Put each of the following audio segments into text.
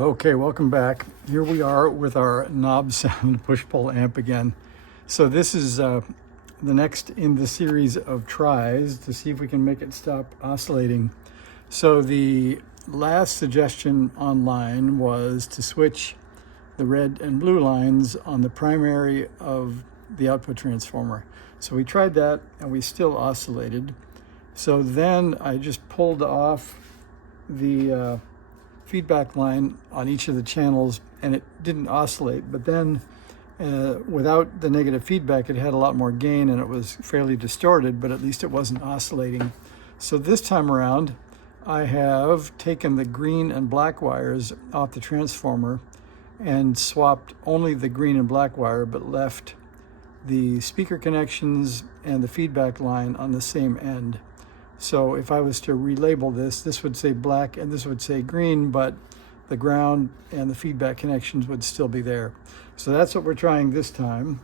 Okay, welcome back. Here we are with our NobSound push-pull amp again. So this is the next in the series of tries to see if we can make it stop oscillating. So the last suggestion online was to switch the red and blue lines on the primary of the output transformer. So we tried that and we still oscillated. So then I just pulled off the feedback line on each of the channels and it didn't oscillate, but then without the negative feedback it had a lot more gain and it was fairly distorted, but at least it wasn't oscillating. So this time around I have taken the green and black wires off the transformer and swapped only the green and black wire, but left the speaker connections and the feedback line on the same end. So if I was to relabel this, this would say black and this would say green, but the ground and the feedback connections would still be there. So that's what we're trying this time.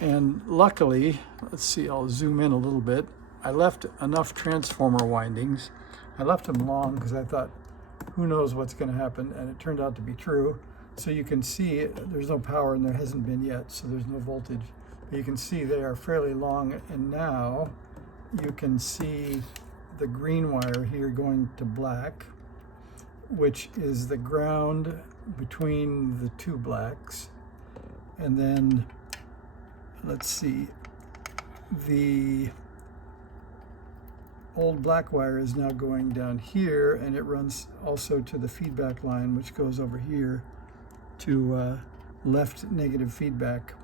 And luckily, let's see, I'll zoom in a little bit. I left enough transformer windings. I left them long because I thought, who knows what's going to happen, and it turned out to be true. So you can see there's no power and there hasn't been yet, so there's no voltage. But you can see they are fairly long, and now you can see the green wire here going to black, which is the ground between the two blacks. And then let's see, the old black wire is now going down here, and it runs also to the feedback line, which goes over here to left negative feedback.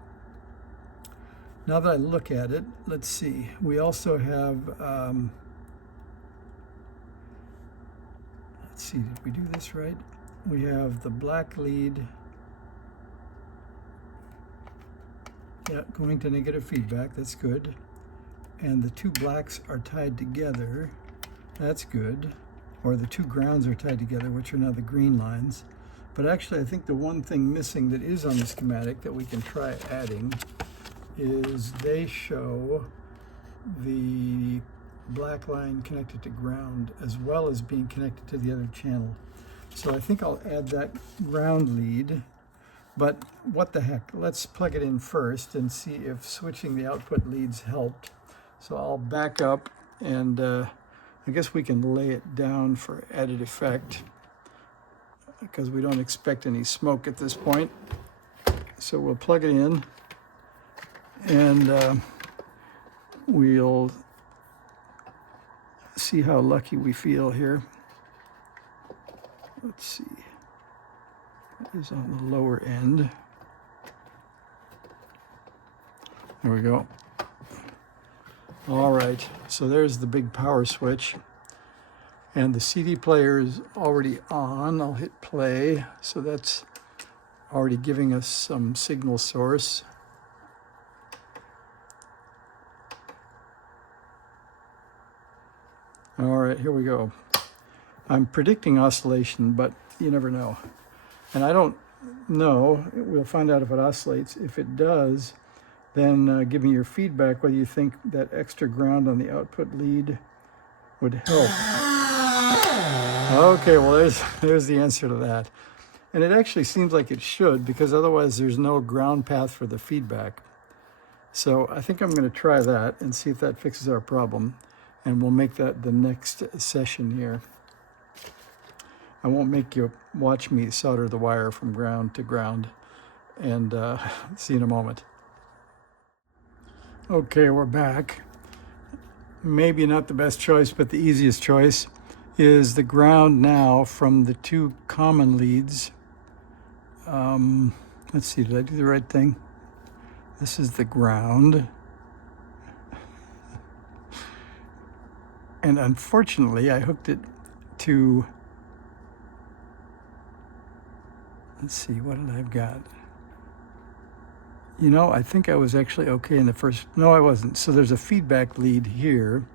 Now that I look at it, let's see, we also have let's see, did we do this right? We have the black lead, yeah, going to negative feedback, that's good. And the two blacks are tied together, that's good. Or the two grounds are tied together, which are now the green lines. But actually, I think the one thing missing that is on the schematic that we can try adding is they show the black line connected to ground as well as being connected to the other channel. So I think I'll add that ground lead, but what the heck, let's plug it in first and see if switching the output leads helped. So I'll back up and I guess we can lay it down for added effect because we don't expect any smoke at this point. So we'll plug it in and we'll see how lucky we feel here. Let's see, it is on the lower end. There we go. All right, so there's the big power switch. And the CD player is already on. I'll hit play. So that's already giving us some signal source. All right, here we go. I'm predicting oscillation, but you never know. And I don't know, we'll find out if it oscillates. If it does, then give me your feedback whether you think that extra ground on the output lead would help. Okay, well there's the answer to that. And it actually seems like it should, because otherwise there's no ground path for the feedback. So I think I'm going to try that and see if that fixes our problem. And we'll make that the next session here. I won't make you watch me solder the wire from ground to ground. And see you in a moment. Okay, we're back. Maybe not the best choice, but the easiest choice is the ground now from the two common leads. Let's see, did I do the right thing? This is the ground. And unfortunately, I hooked it to, let's see, what did I got? You know, I think I was actually okay in the first, no, I wasn't. So there's a feedback lead here.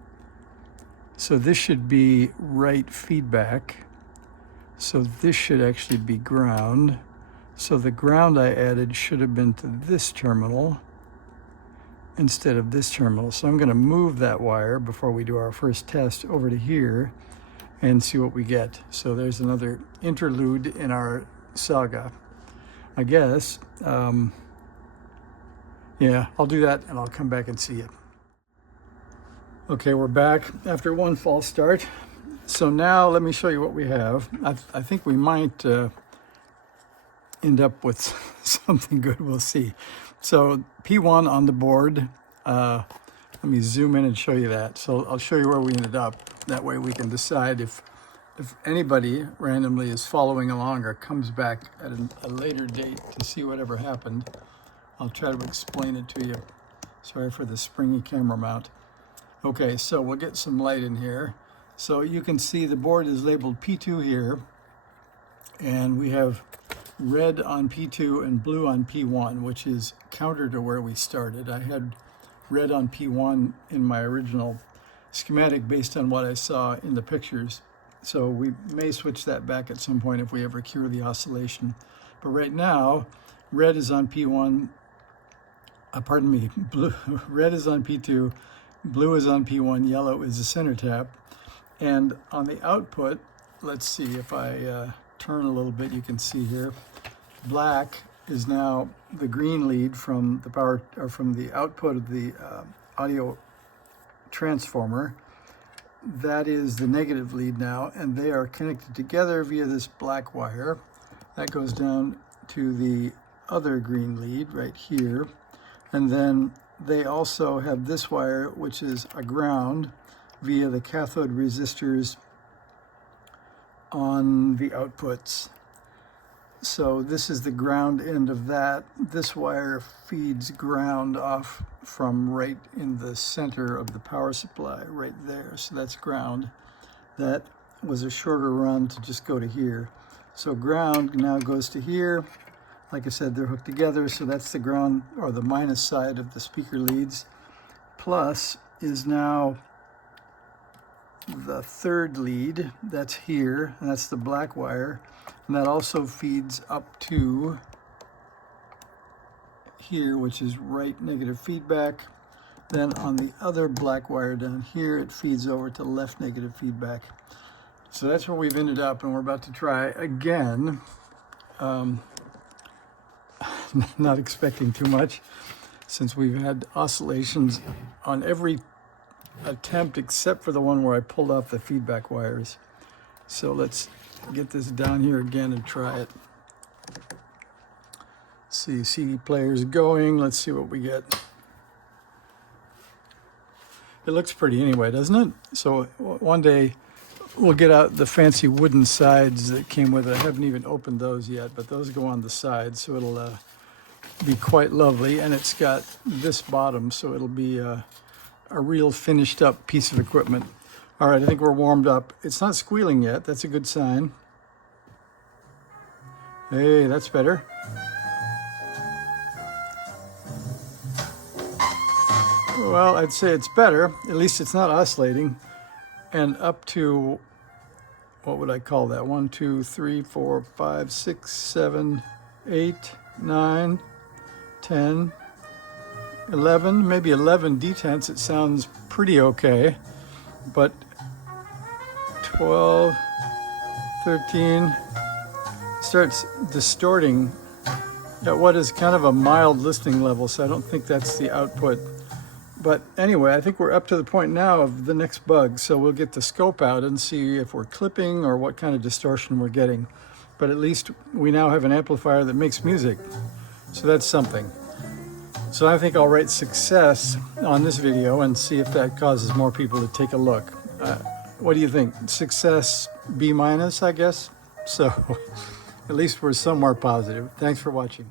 So this should be right feedback. So this should actually be ground. So the ground I added should have been to this terminal instead of this terminal. So I'm going to move that wire before we do our first test over to here and see what we get. So there's another interlude in our saga, I guess. Yeah, I'll do that and I'll come back and see it. Okay, we're back after one false start. So now let me show you what we have. I think we might end up with something good, we'll see. So P1 on the board, let me zoom in and show you that. So I'll show you where we ended up. That way we can decide if anybody randomly is following along or comes back at a later date to see whatever happened. I'll try to explain it to you. Sorry for the springy camera mount. Okay, so we'll get some light in here. So you can see the board is labeled P2 here, and we have red on P2 and blue on P1, which is counter to where we started. I had red on P1 in my original schematic based on what I saw in the pictures. So we may switch that back at some point if we ever cure the oscillation. But right now, red is on P1, pardon me, blue, red is on P2, blue is on P1, yellow is the center tap. And on the output, let's see if I turn a little bit, you can see here, black is now the green lead from the power, or from the output of the audio transformer. That is the negative lead now, and they are connected together via this black wire. That goes down to the other green lead right here. And then they also have this wire, which is a ground via the cathode resistors on the outputs. So this is the ground end of that. This wire feeds ground off from right in the center of the power supply, right there. So that's ground. That was a shorter run to just go to here. So ground now goes to here. Like I said, they're hooked together, so that's the ground, or the minus side of the speaker leads. Plus is now the third lead, that's here, and that's the black wire, and that also feeds up to here, which is right negative feedback. Then on the other black wire down here, it feeds over to left negative feedback. So that's where we've ended up, and we're about to try again. Not expecting too much, since we've had oscillations on every attempt except for the one where I pulled off the feedback wires. So let's get this down here again and try it. See, CD player's going. Let's see what we get. It looks pretty anyway, doesn't it? So one day we'll get out the fancy wooden sides that came with it. I haven't even opened those yet, but those go on the sides, so it'll be quite lovely. And it's got this bottom, so it'll be a real finished up piece of equipment. All right, I think we're warmed up. It's not squealing yet. That's a good sign. Hey, that's better. Well, I'd say it's better. At least it's not oscillating. And up to, what would I call that? 1, 2, 3, 4, 5, 6, 7, 8, 9, 10, 11, maybe 11 detents. It sounds pretty okay. But 12, 13, starts distorting at what is kind of a mild listening level, so I don't think that's the output. But anyway, I think we're up to the point now of the next bug, so we'll get the scope out and see if we're clipping or what kind of distortion we're getting. But at least we now have an amplifier that makes music, so that's something. So I think I'll write success on this video and see if that causes more people to take a look. What do you think? Success B-, I guess? So at least we're somewhere positive. Thanks for watching.